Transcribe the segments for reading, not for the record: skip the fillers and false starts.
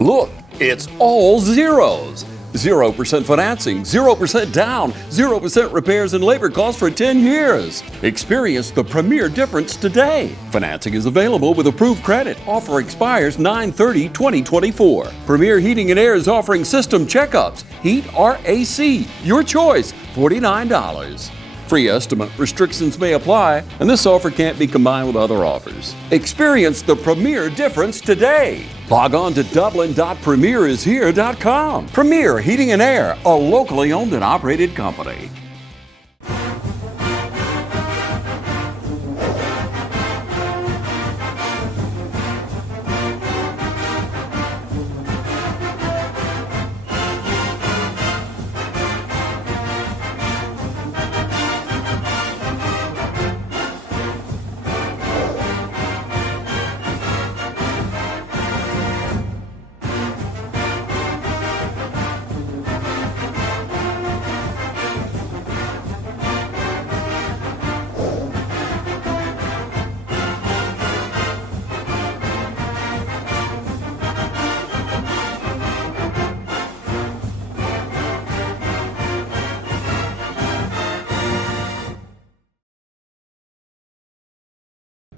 Look, it's all zeros. 0% financing, 0% down, 0% repairs and labor costs for 10 years. Experience the premier difference today. Financing is available with approved credit. Offer expires 9/30/2024. Premier Heating and Air is offering system checkups. Heat or AC, your choice, $49. Free estimate restrictions may apply, and this offer can't be combined with other offers. Experience the premier difference today. Log on to dublin.premierishere.com. Premier Heating and Air, a locally owned and operated company.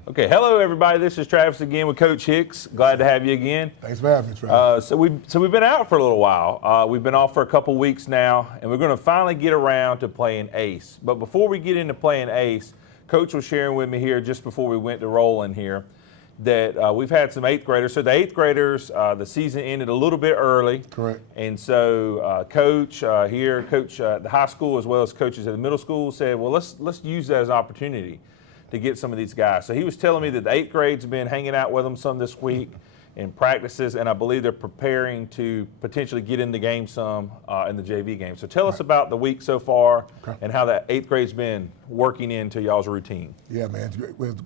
Okay, hello everybody. This is Travis again with Coach Hicks. Glad to have you again. Thanks for having me, Travis. So we've been out for a little while. We've been off for a couple weeks now, and we're going to finally get around to playing Ace. But before we get into playing Ace, Coach was sharing with me here just before we went to rolling here that we've had some 8th graders. So the 8th graders, the season ended a little bit early. Correct. And so Coach here, Coach at the high school as well as coaches at the middle school said, well, let's use that as an opportunity to get some of these guys. So he was telling me that the 8th grade's been hanging out with them some this week in practices, and I believe they're preparing to potentially get in the game some in the JV game. So tell us about the week so far and how that 8th grade's been working into y'all's routine. Yeah, man,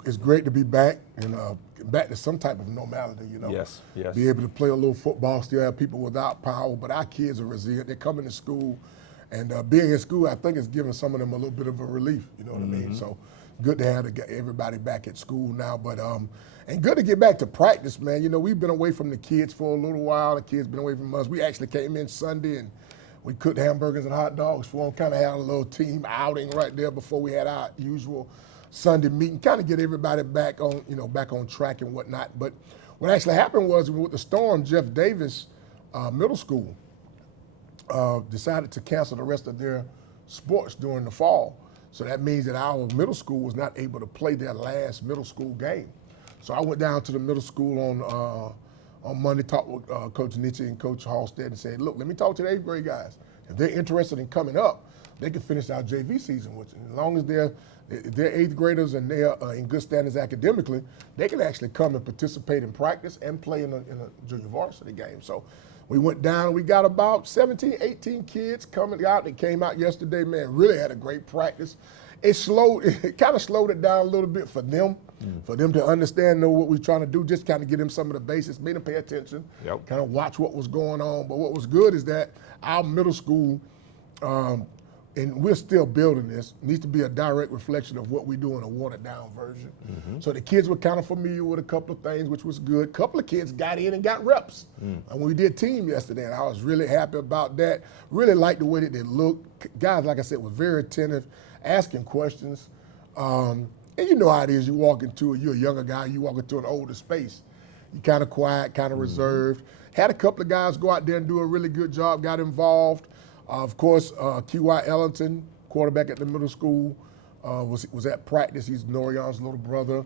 it's great to be back and back to some type of normality, you know. Yes. Be able to play a little football, still have people without power, but our kids are resilient. They're coming to school, and being in school, I think it's giving some of them a little bit of a relief, you know what I mean? So good to have everybody back at school now, but and good to get back to practice, man. You know, we've been away from the kids for a little while. The kids been away from us. We actually came in Sunday and we cooked hamburgers and hot dogs for them, kind of had a little team outing right there before we had our usual Sunday meeting, kind of get everybody back on track and whatnot. But what actually happened was with the storm, Jeff Davis Middle School decided to cancel the rest of their sports during the fall. So that means that our middle school was not able to play their last middle school game. So I went down to the middle school on Monday, talked with Coach Nietzsche and Coach Halstead and said, look, let me talk to the 8th grade guys. If they're interested in coming up, they can finish our JV season with it. As long as they're 8th graders and they're in good standings academically, they can actually come and participate in practice and play in a junior varsity game. So we went down and we got about 17, 18 kids coming out. They came out yesterday, man, really had a great practice. It kind of slowed it down a little bit for them to understand, know what we're trying to do, just kind of get them some of the basics, made them pay attention, kind of watch what was going on. But what was good is that our middle school, and we're still building this, needs to be a direct reflection of what we do in a watered-down version. So the kids were kind of familiar with a couple of things, which was good. A couple of kids got in and got reps. And we did team yesterday, and I was really happy about that. Really liked the way that they looked. Guys, like I said, were very attentive, asking questions. And you know how it is. You're a younger guy, you walk into an older space. You're kind of quiet, kind of reserved. Had a couple of guys go out there and do a really good job, got involved. Of course, Q.Y. Ellington, quarterback at the middle school, was at practice. He's Norion's little brother. A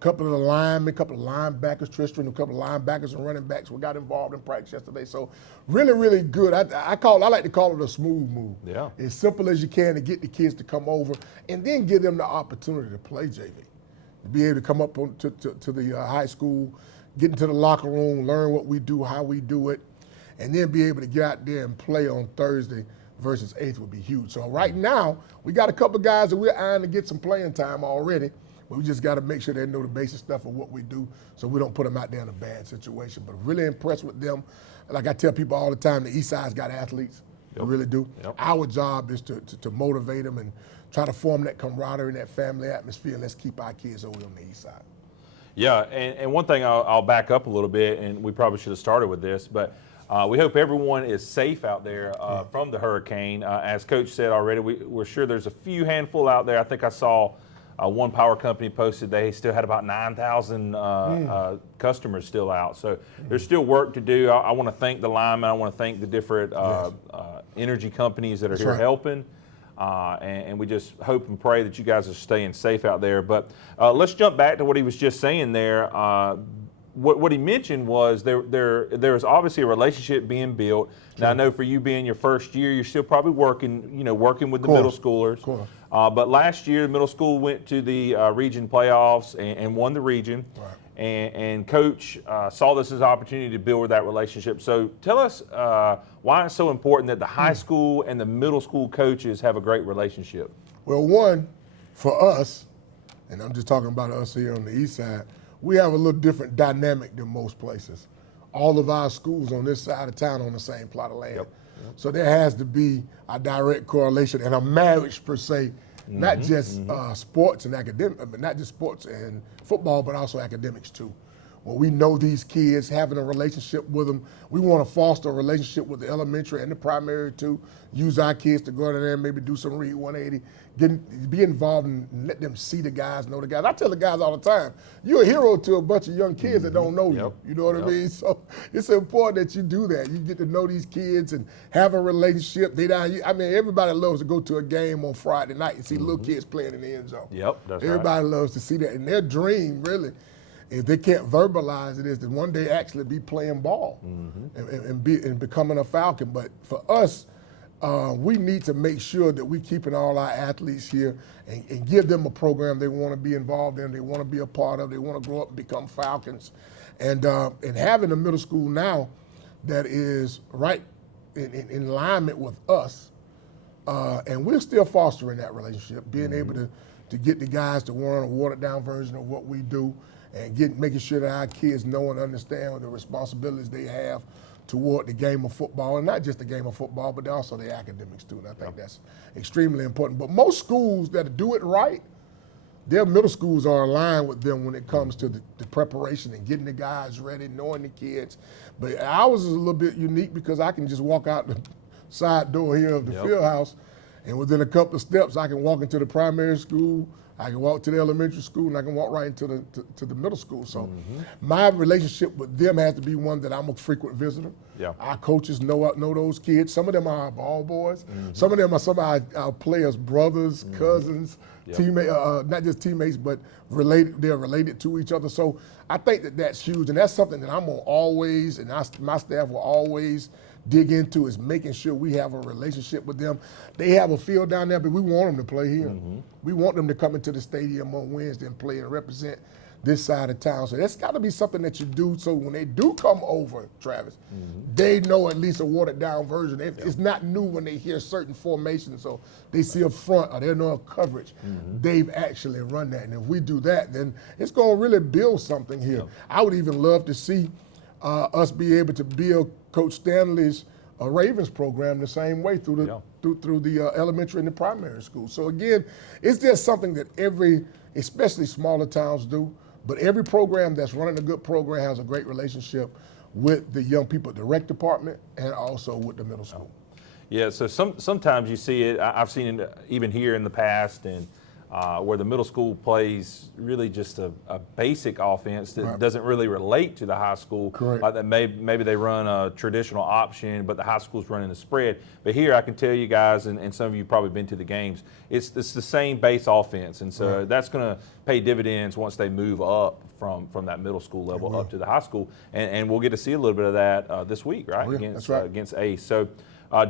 couple of the linemen, a couple of linebackers, Tristan, a couple of linebackers and running backs got involved in practice yesterday. So really, really good. I like to call it a smooth move. Yeah. As simple as you can to get the kids to come over and then give them the opportunity to play JV. To be able to come up to the high school, get into the locker room, learn what we do, how we do it, and then be able to get out there and play on Thursday versus 8th would be huge. So right now, we got a couple of guys that we're eyeing to get some playing time already, but we just got to make sure they know the basic stuff of what we do so we don't put them out there in a bad situation. But really impressed with them. Like I tell people all the time, the East Side's got athletes. We really do. Our job is to motivate them and try to form that camaraderie and that family atmosphere, and let's keep our kids over on the East Side. Yeah, and one thing I'll back up a little bit, and we probably should have started with this, but we hope everyone is safe out there from the hurricane. As Coach said already, we're sure there's a few handful out there. I think I saw one power company posted they still had about 9,000 customers still out. So there's still work to do. I want to thank the linemen. I want to thank the different energy companies that are here helping. And we just hope and pray that you guys are staying safe out there. But let's jump back to what he was just saying there. What he mentioned was there is obviously a relationship being built. Now, I know for you being your first year, you're still probably working with the middle schoolers. But last year, the middle school went to the region playoffs and won the region. Right. And Coach saw this as an opportunity to build that relationship. So tell us why it's so important that the high school and the middle school coaches have a great relationship. Well, one, for us, and I'm just talking about us here on the east side, we have a little different dynamic than most places. All of our schools on this side of town on the same plot of land. Yep. So there has to be a direct correlation and a marriage per se, not just sports and academic, but not just sports and football, but also academics too. When we know these kids, having a relationship with them, we want to foster a relationship with the elementary and the primary too. Use our kids to go in there and maybe do some Read 180, be involved and let them see the guys, know the guys. I tell the guys all the time, you're a hero to a bunch of young kids that don't know you. You know what I mean? So it's important that you do that. You get to know these kids and have a relationship. Everybody loves to go to a game on Friday night and see little kids playing in the end zone. Everybody loves to see that. And their dream, really, if they can't verbalize it, is to one day actually be playing ball and becoming a Falcon. But for us, we need to make sure that we're keeping all our athletes here and give them a program they want to be involved in, they want to be a part of, they want to grow up and become Falcons. And having a middle school now that is right in alignment with us, and we're still fostering that relationship, being able to get the guys to want a watered-down version of what we do, and making sure that our kids know and understand the responsibilities they have toward the game of football, and not just the game of football, but also the academics too. And I think that's extremely important. But most schools that do it right, their middle schools are aligned with them when it comes to the preparation and getting the guys ready, knowing the kids. But ours is a little bit unique because I can just walk out the side door here of the field house, and within a couple of steps, I can walk into the primary school, I can walk to the elementary school, and I can walk right into the middle school. So my relationship with them has to be one that I'm a frequent visitor. Our coaches know those kids. Some of them are our ball boys. Some of them are some of our players' brothers, cousins, teammates, not just teammates, but they're related to each other. So I think that's huge, and that's something that I'm going to always, and my staff will always dig into, is making sure we have a relationship with them. They have a field down there, but we want them to play here. We want them to come into the stadium on Wednesday and play and represent this side of town. So that's got to be something that you do, so when they do come over, Travis, they know at least a watered down version. It's not new when they hear certain formations, so they see a front or they know a coverage. They've actually run that, and if we do that, then it's going to really build something here. I would even love to see us be able to build Coach Stanley's Ravens program the same way through the elementary and the primary school. So again, it's just something that especially smaller towns do, but every program that's running a good program has a great relationship with the young people at the rec department and also with the middle school. Yeah, so sometimes you see it, I've seen it even here in the past, and where the middle school plays really just a basic offense that doesn't really relate to the high school. Like that maybe they run a traditional option, but the high school's running the spread. But here I can tell you guys, and some of you probably been to the games, it's the same base offense, and so that's going to pay dividends once they move up from that middle school level up to the high school, and we'll get to see a little bit of that this week, right? Against Ace. So.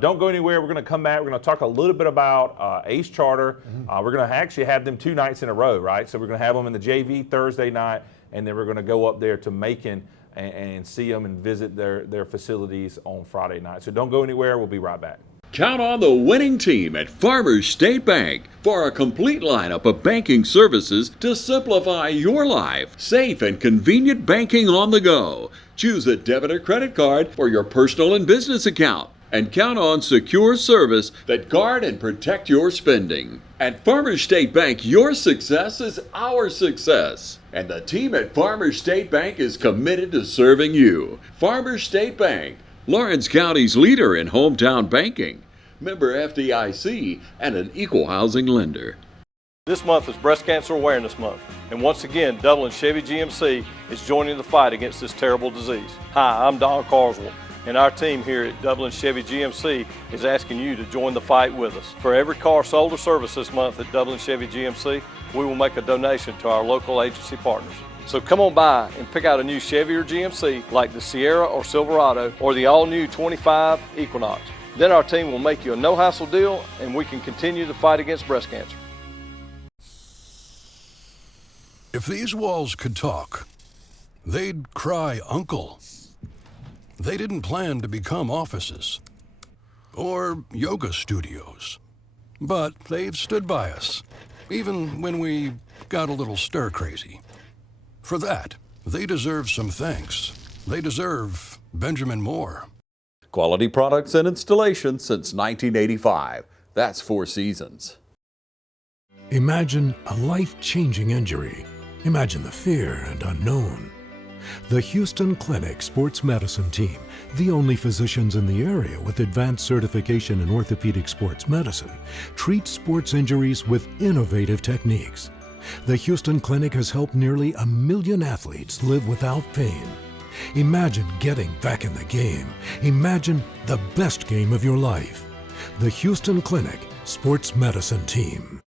Don't go anywhere. We're going to come back. We're going to talk a little bit about Ace Charter. We're going to actually have them 2 nights in a row, right? So we're going to have them in the JV Thursday night, and then we're going to go up there to Macon and see them and visit their facilities on Friday night. So don't go anywhere. We'll be right back. Count on the winning team at Farmers State Bank for a complete lineup of banking services to simplify your life. Safe and convenient banking on the go. Choose a debit or credit card for your personal and business account. and count on secure service that guard and protect your spending. At Farmers State Bank, your success is our success. And the team at Farmers State Bank is committed to serving you. Farmers State Bank, Lawrence County's leader in hometown banking. Member FDIC and an equal housing lender. This month is Breast Cancer Awareness Month, and once again, Dublin Chevy GMC is joining the fight against this terrible disease. Hi, I'm Don Carswell, and our team here at Dublin Chevy GMC is asking you to join the fight with us. For every car sold or serviced this month at Dublin Chevy GMC, we will make a donation to our local agency partners. So come on by and pick out a new Chevy or GMC like the Sierra or Silverado or the all-new 25 Equinox. Then our team will make you a no-hassle deal, and we can continue the fight against breast cancer. If these walls could talk, they'd cry uncle. They didn't plan to become offices or yoga studios, but they've stood by us, even when we got a little stir-crazy. For that, they deserve some thanks. They deserve Benjamin Moore. Quality products and installation since 1985. That's 4 Seasons. Imagine a life-changing injury. Imagine the fear and unknown. The Houston Clinic Sports Medicine Team, the only physicians in the area with advanced certification in orthopedic sports medicine, treats sports injuries with innovative techniques. The Houston Clinic has helped nearly 1 million athletes live without pain. Imagine getting back in the game. Imagine the best game of your life. The Houston Clinic Sports Medicine Team.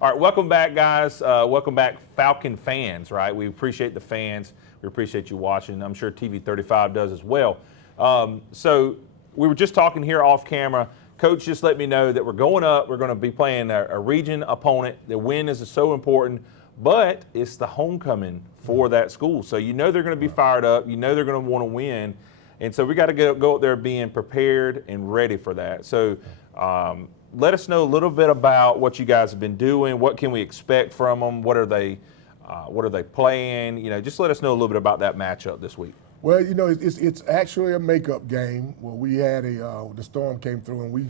All right, welcome back, guys. Welcome back, Falcon fans, right? We appreciate the fans. We appreciate you watching. I'm sure TV 35 does as well. So we were just talking here off camera. Coach just let me know that we're going up. We're going to be playing a region opponent. The win is so important, but it's the homecoming for that school. So you know they're going to be fired up. You know they're going to want to win. And so we got to go up there being prepared and ready for that. So let us know a little bit about what you guys have been doing. What can we expect from them? What are they playing? You know, just let us know a little bit about that matchup this week. Well, you know, it's actually a makeup game. Well, we had the storm came through, and we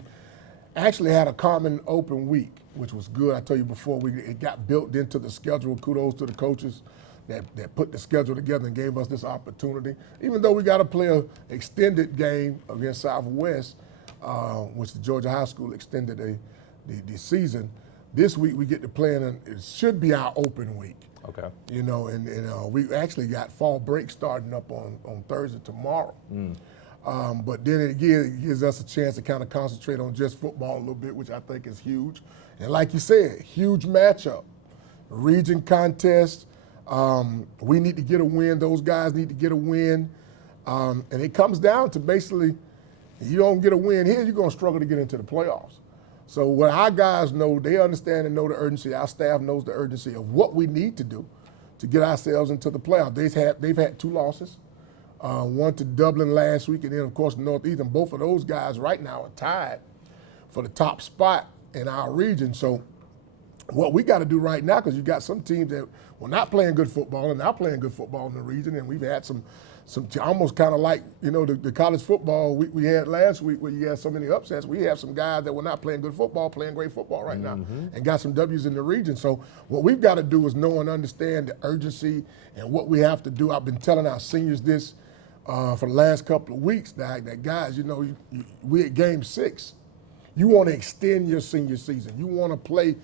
actually had a common open week, which was good. I told you before, it got built into the schedule. Kudos to the coaches that put the schedule together and gave us this opportunity. Even though we got to play an extended game against Southwest, which the Georgia High School extended the season, this week we get to play in, it should be our open week. Okay. You know, and we actually got fall break starting up on Thursday tomorrow. But then it gives us a chance to kind of concentrate on just football a little bit, which I think is huge. And like you said, huge matchup, region contest. We need to get a win. Those guys need to get a win. And it comes down to basically, if you don't get a win here, you're going to struggle to get into the playoffs. So what our guys know, they understand and know the urgency. Our staff knows the urgency of what we need to do to get ourselves into the playoffs. They've had 2 losses, one to Dublin last week, and then of course Northeastern. Both of those guys right now are tied for the top spot in our region. So what we got to do right now, because you got some teams that were not playing good football and now playing good football in the region, and we've had some almost kind of like, you know, the college football we had last week where you had so many upsets. We have some guys that were not playing good football, playing great football right now, and got some W's in the region. So what we've got to do is know and understand the urgency and what we have to do. I've been telling our seniors this for the last couple of weeks, that guys, you know, we at game 6. You want to extend your senior season. You want to play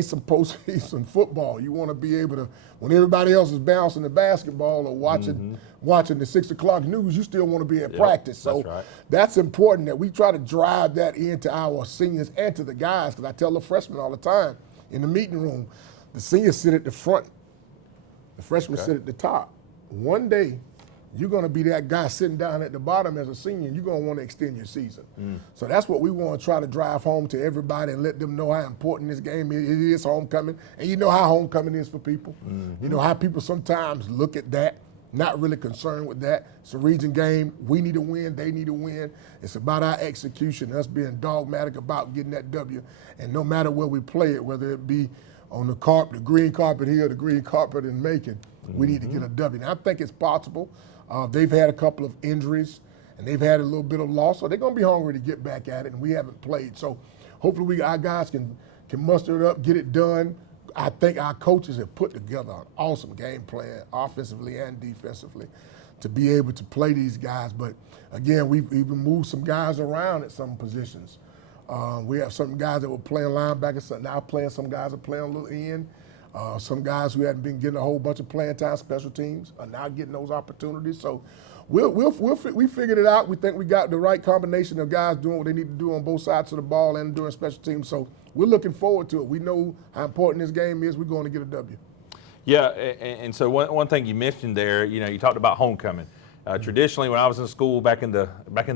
some postseason football. You want to be able to, when everybody else is bouncing the basketball or watching the 6 o'clock news, you still want to be at practice. So that's important that we try to drive that into our seniors and to the guys, because I tell the freshmen all the time in the meeting room, the seniors sit at the front, the freshmen sit at the top. One day, you're going to be that guy sitting down at the bottom as a senior, and you're going to want to extend your season. So that's what we want to try to drive home to everybody and let them know how important this game is. It is homecoming, and you know how homecoming is for people. You know how people sometimes look at that, not really concerned with that. It's a region game. We need to win. They need to win. It's about our execution, us being dogmatic about getting that W. And no matter where we play it, whether it be on the green carpet here or the green carpet in Macon, we need to get a W. And I think it's possible. They've had a couple of injuries, and they've had a little bit of loss, so they're going to be hungry to get back at it, and we haven't played. So hopefully our guys can muster it up, get it done. I think our coaches have put together an awesome game plan, offensively and defensively, to be able to play these guys. But again, we've even moved some guys around at some positions. We have some guys that were playing linebackers, so now some guys are playing a little end. Some guys who hadn't been getting a whole bunch of playing time, special teams, are now getting those opportunities. So we figured it out. We think we got the right combination of guys doing what they need to do on both sides of the ball and doing special teams. So we're looking forward to it. We know how important this game is. We're going to get a W. Yeah, and so one thing you mentioned there, you talked about homecoming. Traditionally, when I was in school back in the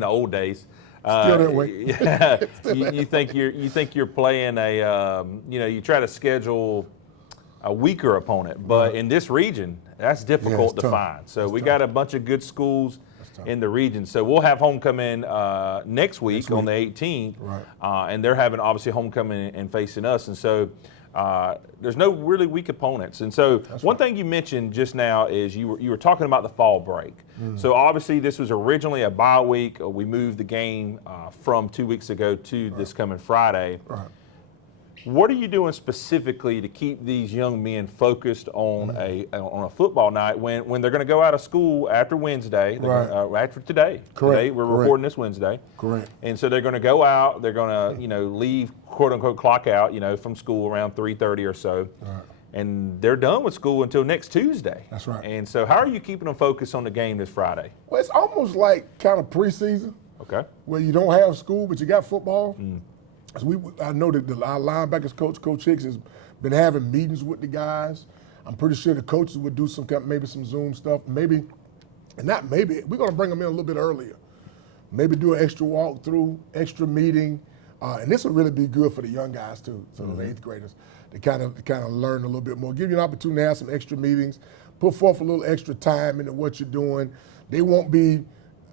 old days, still that way. Yeah, you think you're playing you try to schedule a weaker opponent, but in this region, that's difficult to find. So we got a bunch of good schools in the region. So we'll have homecoming next week on the 18th, and they're having obviously homecoming and facing us. And so there's no really weak opponents. And so one thing you mentioned just now is you were talking about the fall break. So obviously this was originally a bye week. We moved the game from 2 weeks ago to this coming Friday. What are you doing specifically to keep these young men focused on a football night when they're going to go out of school after Wednesday, after today? Correct. Today, we're recording this Wednesday. Correct. And so they're going to go out. They're going to leave, quote unquote, clock out from school around 3:30 or so. And they're done with school until next Tuesday. That's right. And so how are you keeping them focused on the game this Friday? Well, it's almost like kind of preseason. Okay. Where you don't have school, but you got football. I know that our linebackers coach, Coach Hicks, has been having meetings with the guys. I'm pretty sure the coaches would do maybe some Zoom stuff. We're going to bring them in a little bit earlier. Maybe do an extra walkthrough, extra meeting. And this will really be good for the young guys too, so the 8th graders, to kind of learn a little bit more. Give you an opportunity to have some extra meetings, put forth a little extra time into what you're doing. They won't be,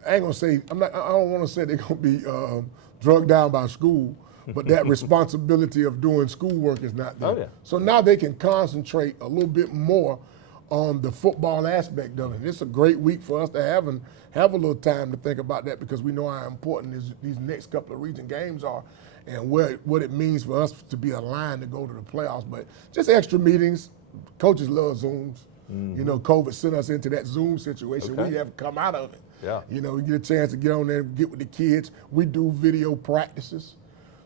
I don't want to say they're going to be drugged down by school, but that responsibility of doing schoolwork is not there. Oh, yeah. So now they can concentrate a little bit more on the football aspect of it. It's a great week for us to have a little time to think about that, because we know how important these next couple of region games are and what it means for us to be aligned to go to the playoffs. But just extra meetings. Coaches love Zooms. COVID sent us into that Zoom situation. Okay. We haven't come out of it. Yeah. We get a chance to get on there and get with the kids. We do video practices.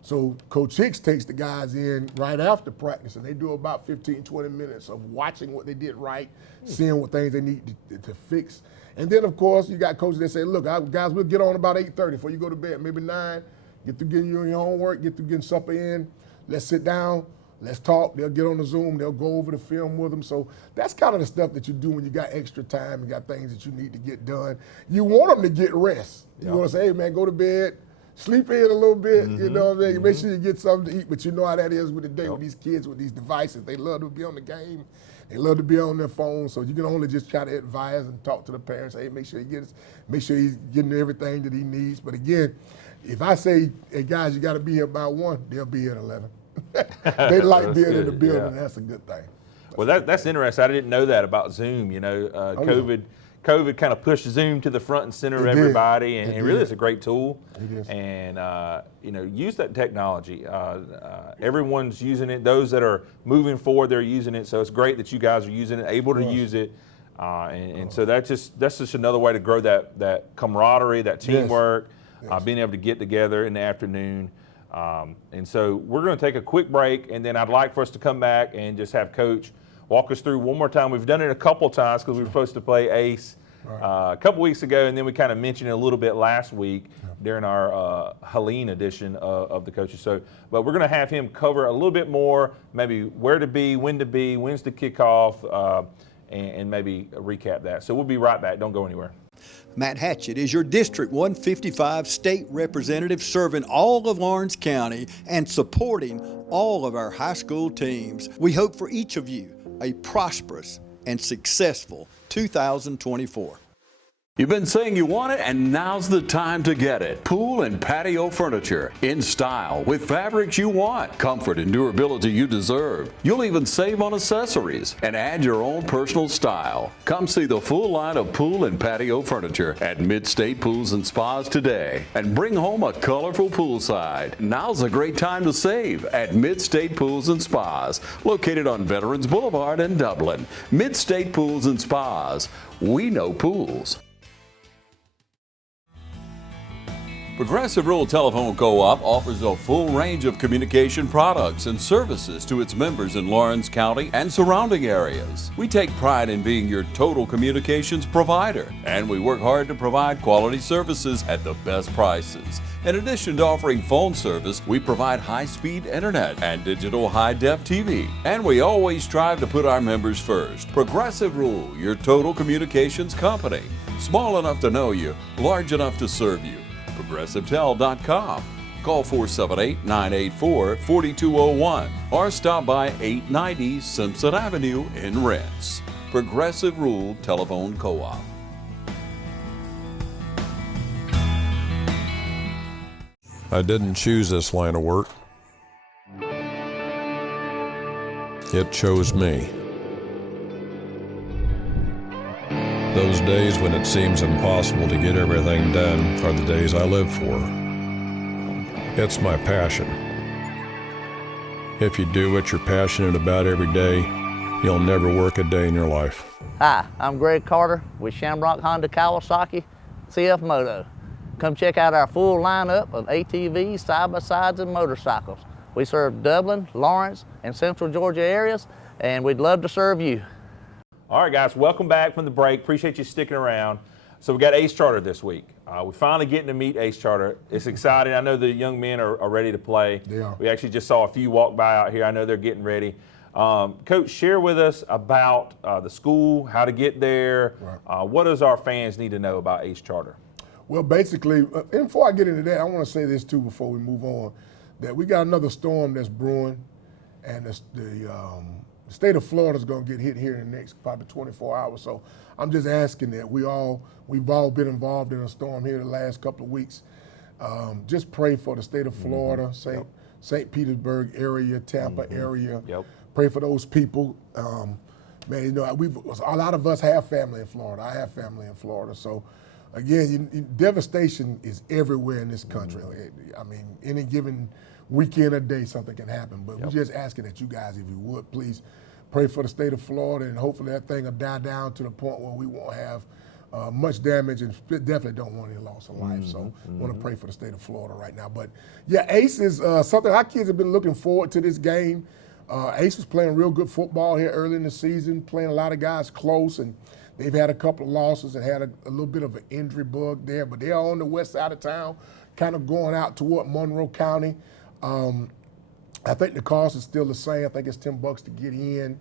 So Coach Hicks takes the guys in right after practice, and they do about 15, 20 minutes of watching what they did right, seeing what things they need to fix. And then, of course, you got coaches that say, look, guys, we'll get on about 8:30 before you go to bed, maybe 9. Get through getting your homework, get through getting supper in. Let's sit down. Let's talk. They'll get on the Zoom. They'll go over the film with them. So that's kind of the stuff that you do when you got extra time and got things that you need to get done. You want them to get rest. You want to say, hey, man, go to bed. Sleep in a little bit, you know what I mean? Make sure you get something to eat, but you know how that is with the day with these kids with these devices. They love to be on the game. They love to be on their phone, so you can only just try to advise and talk to the parents. Hey, make sure he's getting everything that he needs. But again, if I say, hey, guys, you got to be here by 1, they'll be here at 11. They like being in the building. Yeah. That's a good thing. That's interesting. I didn't know that about Zoom. COVID kind of pushed Zoom to the front and center of everybody, and really it's a great tool. It is. And, use that technology. Everyone's using it. Those that are moving forward, they're using it. So it's great that you guys are using it, able to use it. So that's just another way to grow that camaraderie, that teamwork, being able to get together in the afternoon. And so we're going to take a quick break, and then I'd like for us to come back and just have Coach walk us through one more time. We've done it a couple times because we were supposed to play Ace a couple weeks ago, and then we kind of mentioned it a little bit last week during our Helene edition of the coaches. But we're going to have him cover a little bit more, maybe where to be, when's the kickoff, and maybe recap that. So we'll be right back. Don't go anywhere. Matt Hatchett is your District 155 state representative, serving all of Orange County and supporting all of our high school teams. We hope for each of you a prosperous and successful 2024. You've been saying you want it, and now's the time to get it. Pool and patio furniture in style with fabrics you want, comfort and durability you deserve. You'll even save on accessories and add your own personal style. Come see the full line of pool and patio furniture at Mid-State Pools and Spas today and bring home a colorful poolside. Now's a great time to save at Mid-State Pools and Spas, located on Veterans Boulevard in Dublin. Mid-State Pools and Spas. We know pools. Progressive Rural Telephone Co-op offers a full range of communication products and services to its members in Lawrence County and surrounding areas. We take pride in being your total communications provider, and we work hard to provide quality services at the best prices. In addition to offering phone service, we provide high-speed internet and digital high-def TV. And we always strive to put our members first. Progressive Rural, your total communications company. Small enough to know you, large enough to serve you. ProgressiveTel.com. Call 478-984-4201 or stop by 890 Simpson Avenue in Renss. Progressive Rural Telephone Co-op. I didn't choose this line of work. It chose me. Those days when it seems impossible to get everything done are the days I live for. It's my passion. If you do what you're passionate about every day, you'll never work a day in your life. Hi, I'm Greg Carter with Shamrock Honda Kawasaki CF Moto. Come check out our full lineup of ATVs, side-by-sides, and motorcycles. We serve Dublin, Lawrence, and Central Georgia areas, and we'd love to serve you. All right, guys, welcome back from the break. Appreciate you sticking around. So we got Ace Charter this week. We're finally getting to meet Ace Charter. It's exciting. I know the young men are ready to play. They are. We actually just saw a few walk by out here. I know they're getting ready. Coach, share with us about the school, how to get there. Right. What does our fans need to know about Ace Charter? Well, basically, and before I get into that, I want to say this too before we move on, that we got another storm that's brewing, and the state of Florida is going to get hit here in the next probably 24 hours. So I'm just asking that we've all been involved in a storm here the last couple of weeks. Just pray for the state of Florida, St. Petersburg area, Tampa area. Yep. Pray for those people. Man, you know, a lot of us have family in Florida. I have family in Florida. So, again, devastation is everywhere in this country. I mean, any given weekend or day, something can happen. But we're just asking that you guys, if you would, please pray for the state of Florida, and hopefully that thing will die down to the point where we won't have much damage, and definitely don't want any loss of life. So I want to pray for the state of Florida right now. But, yeah, Ace is something our kids have been looking forward to this game. Ace was playing real good football here early in the season, playing a lot of guys close, and they've had a couple of losses and had a little bit of an injury bug there. But they're on the west side of town, kind of going out toward Monroe County. I think the cost is still the same. I think it's $10 to get in.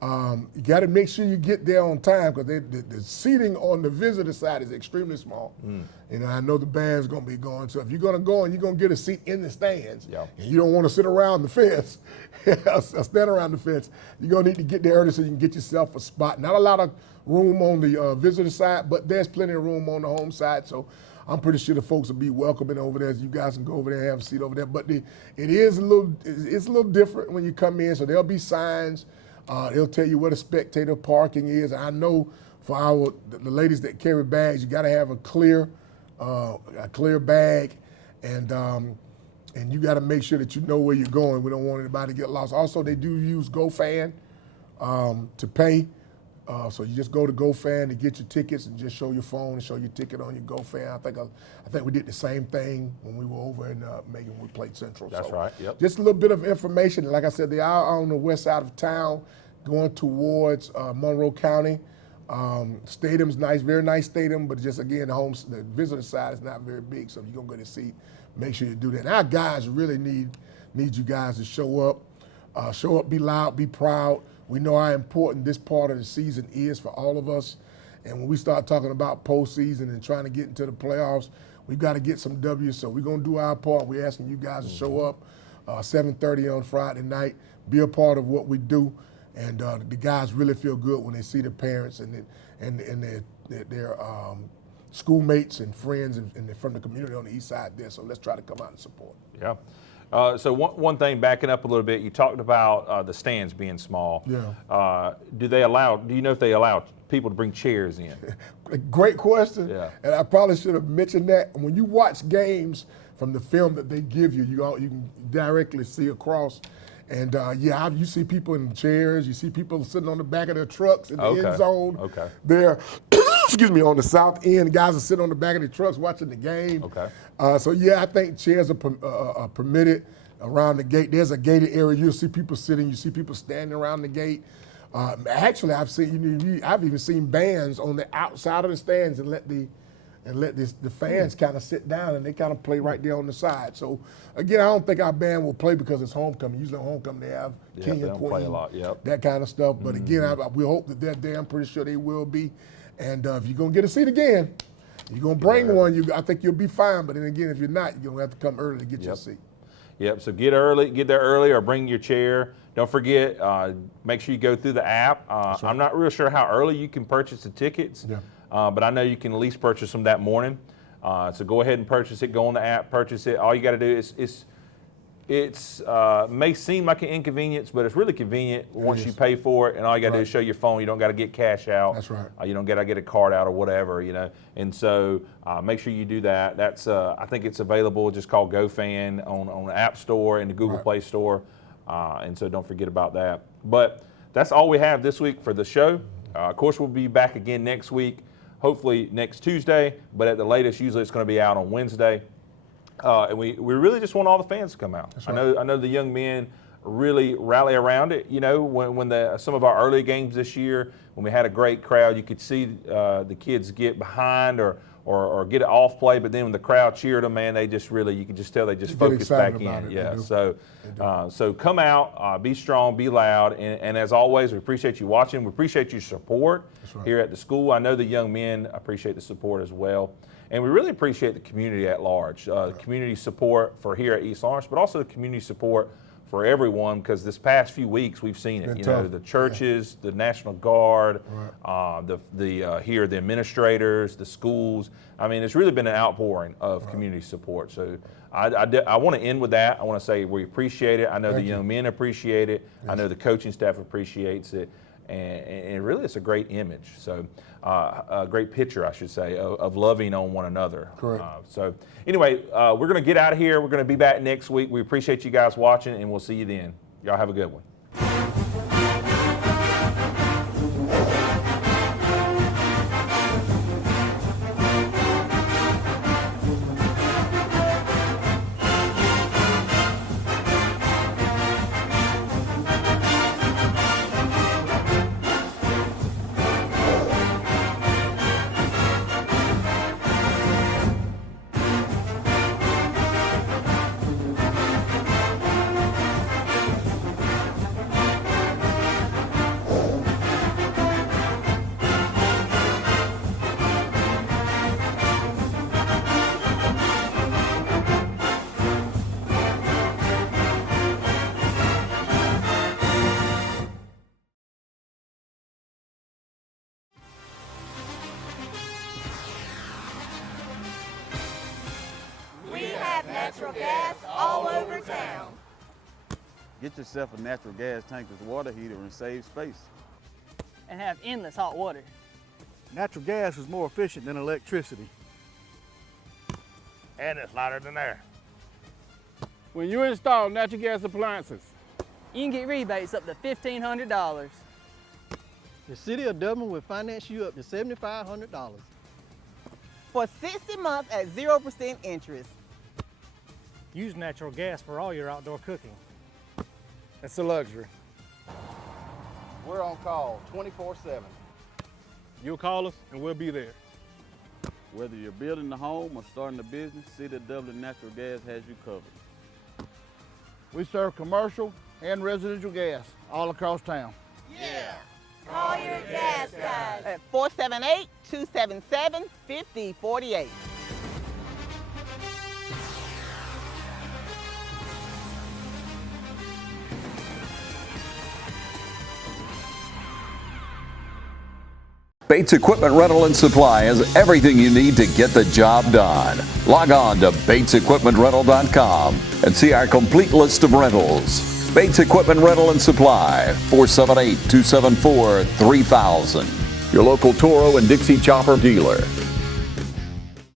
You got to make sure you get there on time, because the seating on the visitor side is extremely small. You know, I know the band's going to be going. So if you're going to go and you're going to get a seat in the stands, and you don't want to sit around the fence, or stand around the fence, you're going to need to get there early so you can get yourself a spot. Not a lot of room on the visitor side, but there's plenty of room on the home side. So I'm pretty sure the folks will be welcoming over there. You guys can go over there and have a seat over there. But it's a little different when you come in. So there'll be signs. They'll tell you where the spectator parking is. I know for the ladies that carry bags, you got to have a clear bag, and you got to make sure that you know where you're going. We don't want anybody to get lost. Also, they do use GoFan to pay. So you just go to GoFan to get your tickets and just show your phone and show your ticket on your GoFan. I think we did the same thing when we were over in Macon. We played Central. That's right. Yep. Just a little bit of information. Like I said, they are on the west side of town, going towards Monroe County. Stadium's nice, very nice stadium, but just again, the visitor side is not very big. So if you're gonna get a seat, make sure you do that. And our guys really need you guys to show up, be loud, be proud. We know how important this part of the season is for all of us. And when we start talking about postseason and trying to get into the playoffs, we've got to get some W's. So we're going to do our part. We're asking you guys to show up 7:30 on Friday night, be a part of what we do. And the guys really feel good when they see the parents and their schoolmates and friends and from the community on the east side there. So let's try to come out and support. Yeah. So one thing, backing up a little bit, you talked about the stands being small. Yeah. Do you know if they allow people to bring chairs in? Great question. Yeah. And I probably should have mentioned that. When you watch games from the film that they give you, you can directly see across. And you see people in chairs. You see people sitting on the back of their trucks in the end zone. Okay. They're, excuse me, on the south end. Guys are sitting on the back of their trucks watching the game. Okay. So I think chairs are permitted around the gate. There's a gated area. You'll see people sitting. You see people standing around the gate. Actually, I've even seen bands on the outside of the stands and let the fans kind of sit down and they kind of play right there on the side. So again, I don't think our band will play because it's homecoming. Usually on homecoming they have King and Queen, play a lot. Yep. that kind of stuff. But again, we hope that they're there. I'm pretty sure they will be. And if you're gonna get a seat again, you're gonna bring one. I think you'll be fine. But then again, if you're not, you're gonna have to come early to get your seat. Yep. So get there early, or bring your chair. Don't forget, make sure you go through the app. Right. I'm not real sure how early you can purchase the tickets. Yeah. But I know you can at least purchase them that morning. So go ahead and purchase it. Go on the app, purchase it. All you got to do is may seem like an inconvenience, but it's really convenient once you pay for it. And all you got to do is show your phone. You don't got to get cash out. That's right. You don't got to get a card out or whatever, And so make sure you do that. That's I think it's available. Just call GoFan on the App Store and the Google Play Store. And so don't forget about that. But that's all we have this week for the show. Of course, we'll be back again next week. Hopefully next Tuesday, but at the latest, usually it's going to be out on Wednesday. And we really just want all the fans to come out. Right. I know the young men really rally around it. When some of our early games this year, when we had a great crowd, you could see the kids get behind or get it off play, but then when the crowd cheered them, man, you could just tell they just focus back in. Yeah. So come out, be strong, be loud, and as always, we appreciate you watching. We appreciate your support here at the school. I know the young men appreciate the support as well. And we really appreciate the community at large, community support for here at East Lawrence, but also the community support for everyone, because this past few weeks we've seen it. The churches, the National Guard, the administrators, the schools. I mean, it's really been an outpouring of community support. So I want to end with that. I want to say we appreciate it. I know the young men appreciate it. Yes. I know the coaching staff appreciates it. And really, it's a great image. So, a great picture, I should say, of loving on one another. Correct. So, anyway, we're going to get out of here. We're going to be back next week. We appreciate you guys watching, and we'll see you then. Y'all have a good one. natural gas all over town. Get yourself a natural gas tankless water heater and save space. And have endless hot water. Natural gas is more efficient than electricity. And it's lighter than air. When you install natural gas appliances, you can get rebates up to $1,500. The City of Dublin will finance you up to $7,500. For 60 months at 0% interest. Use natural gas for all your outdoor cooking. It's a luxury. We're on call 24/7. You'll call us and we'll be there. Whether you're building a home or starting a business, City of Dublin Natural Gas has you covered. We serve commercial and residential gas all across town. Yeah. Call your gas guys at 478-277-5048. Bates Equipment Rental and Supply has everything you need to get the job done. Log on to BatesEquipmentRental.com and see our complete list of rentals. Bates Equipment Rental and Supply, 478-274-3000. Your local Toro and Dixie Chopper dealer.